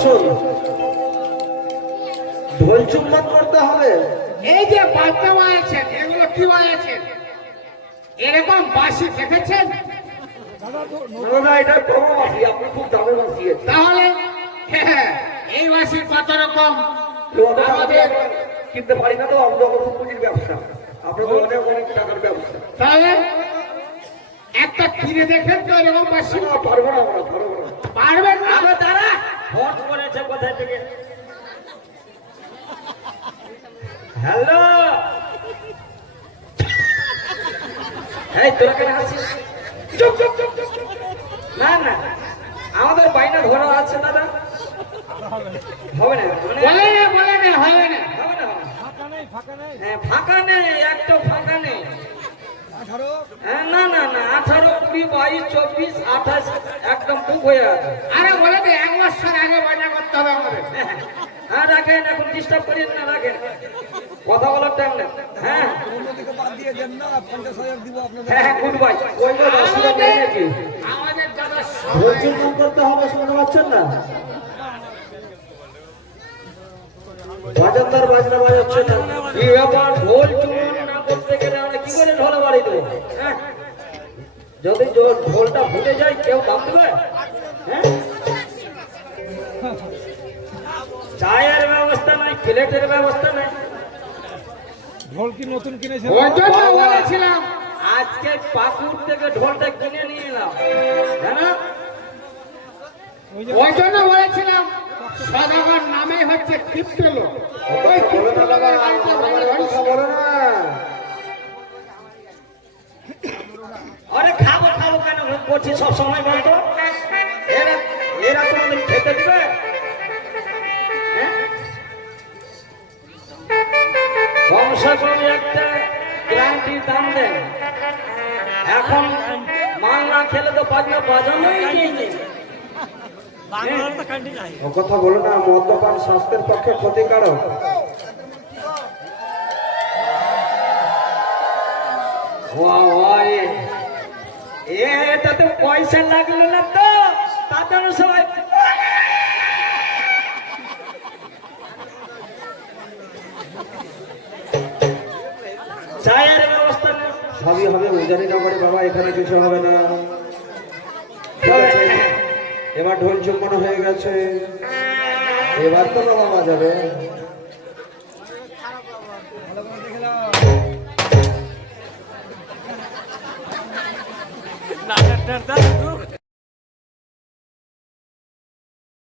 আসুন। ঢোল চুম্বন করতে হবে। এই যে বাদ্যা বাজাচ্ছেন, এগুলো কি বাজাচ্ছেন? এরকম বাঁশি দেখেছেন? না, এটা কম বাঁশি, আপনি খুব দামে বাঁশি। তাহলে এই বাঁশির কত রকম আমাদের কিনতে পারি না, তো আমরা খুব পুঁজির ব্যবসা, আপনাদের অনেক অনেক টাকার ব্যবসা। তাহলে একটা কিনে দেখেন তো এরকম বাঁশি। পারবো না, আমরা পারবো না। পারবেন না? তারা ভোট করেছে কোথায় থেকে? হ্যালো, এই তোরা কেন হাসিস? চুপ চুপ চুপ চুপ চুপ। না না, আমাদের বাইনা ধরা আছে দাদা, হবে না, বলে না, বলে না, হবে না। হবে না, হ্যাঁ ফাঁকা নেই, একটা ফাঁকা নেই। হ্যাঁ, না না না, 18, 20, 22, 24, 28 একদম বুক হয়ে আছে। আরে বলে তো 1 বছর আগে বাজা করতে হবে আমাদের। হ্যাঁ রাখেন, এখন ডিস্টার্ব করেন না, রাখেন, কথা বলার টাইম নেই। হ্যাঁ হ্যাঁ, গুড বাই। ওই যে বাঁশিটা পেয়ে গেছি। আমাদের দাদা ঢোল চুম্বন করতে হবে, শুনতে পাচ্ছেন না? বাজানদার বাজনা বাজাচ্ছে না। কি ব্যাপার, ঢোল চুমন না করতে গেলে আমরা কি করে ঢোল বাড়ি দেবো? হ্যাঁ, যদি ঢোলটা ভুলে যায় কেউ দাম দেবে? হ্যাঁ, চায়ের ব্যবস্থা নাই, প্লেটের ব্যবস্থা নাই। ঢোল কি নতুন কিনেছে? ওই জন্য বলেছিলাম আজকে পাকুর থেকে ঢোলটা কিনে নিয়ে এলাম, জানো? ওই জন্য বলেছিলাম সদাগর নামে হচ্ছে ক্ষিপ্ত লোক। ওই ক্ষিপ্ত লোকের বাড়িতে বাড়ি হরিশ। বলো না। আরে খাবো খাবো কেন করছি সব সময় বলতো? এরা এরা তোমাদের খেতে দিবে? হ্যাঁ? কমসে কম একটা ক্রান্তির দাম দেন। এখন মাল না খেলে তো বাজানোই নেই। ও কথা বলো না, মদ্যপান স্বাস্থ্যের পক্ষে ক্ষতিকারক। এটাতে পয়সা লাগলো না তো, তাদের সবাই চায়ের ব্যবস্থা নেই। সবই হবে, উজানি নগরে বাবা, এখানে কিছু হবে না। ঠিক আছে, এবার ঢোল চুম্বন হয়ে গেছে, এবার তো বাবা বাজাবে। না